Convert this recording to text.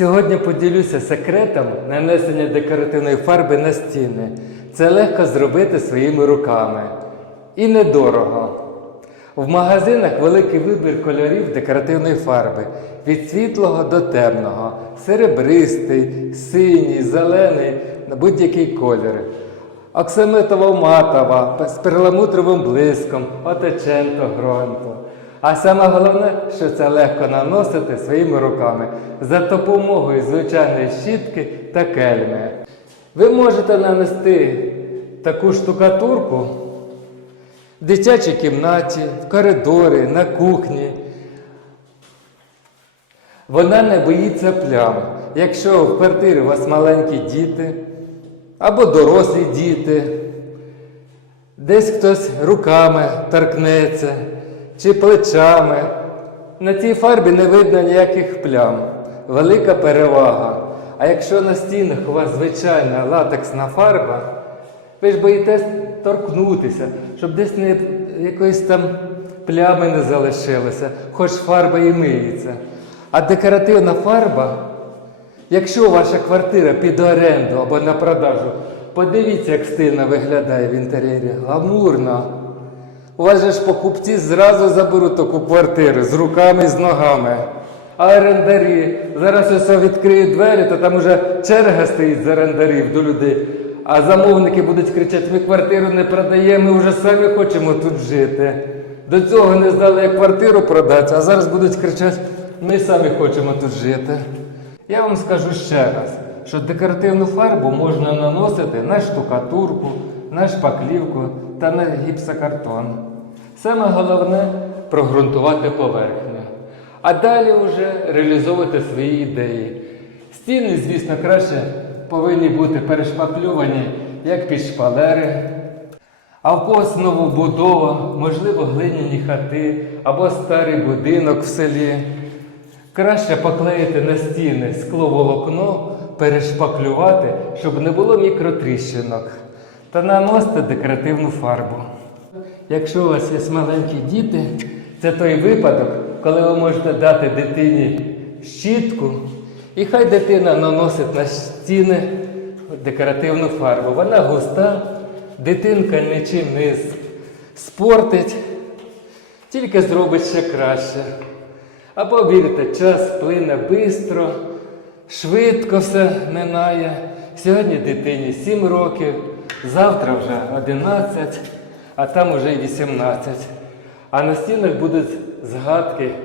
Сьогодні поділюся секретом нанесення декоративної фарби на стіни. Це легко зробити своїми руками. І недорого. В магазинах великий вибір кольорів декоративної фарби від світлого до темного, серебристий, синій, зелений, будь-який колір. Оксамитово матова з перламутровим блиском, отеченто гронто. А саме головне, що це легко наносити своїми руками за допомогою звичайної щітки та кельми. Ви можете нанести таку штукатурку в дитячій кімнаті, в коридорі, на кухні. Вона не боїться плям. Якщо в квартирі у вас маленькі діти або дорослі діти, десь хтось руками торкнеться чи плечами. На цій фарбі не видно ніяких плям. Велика перевага. А якщо на стінах у вас звичайна латексна фарба, ви ж боїтесь торкнутися, щоб десь не якоїсь там плями не залишилося, хоч фарба і миється. А декоративна фарба, якщо ваша квартира під оренду або на продажу, подивіться, як стильно виглядає в інтер'єрі. Гламурно. У вас же ж покупці зразу заберуть таку квартиру з руками з ногами. А орендарі, зараз ось відкриють двері, то там уже черга стоїть з орендарів до людей. А замовники будуть кричати, ми квартиру не продаємо, ми вже самі хочемо тут жити. До цього не знали, як квартиру продати, а зараз будуть кричати, ми самі хочемо тут жити. Я вам скажу ще раз, що декоративну фарбу можна наносити на штукатурку, на шпаклівку та на гіпсокартон. Саме головне прогрунтувати поверхню. А далі вже реалізовувати свої ідеї. Стіни, звісно, краще повинні бути перешпаклювані, як під шпалери. А в когось новобудова, можливо, глиняні хати або старий будинок в селі. Краще поклеїти на стіни скловолокно, перешпаклювати, щоб не було мікротріщинок, та наносити декоративну фарбу. Якщо у вас є маленькі діти, це той випадок, коли ви можете дати дитині щітку, і хай дитина наносить на стіни декоративну фарбу. Вона густа, дитинка нічим не спортить, тільки зробить ще краще. А повірте, час плине швидко, швидко все минає. Сьогодні дитині 7 років, завтра вже 11, а там уже й 18. А на стінах будуть згадки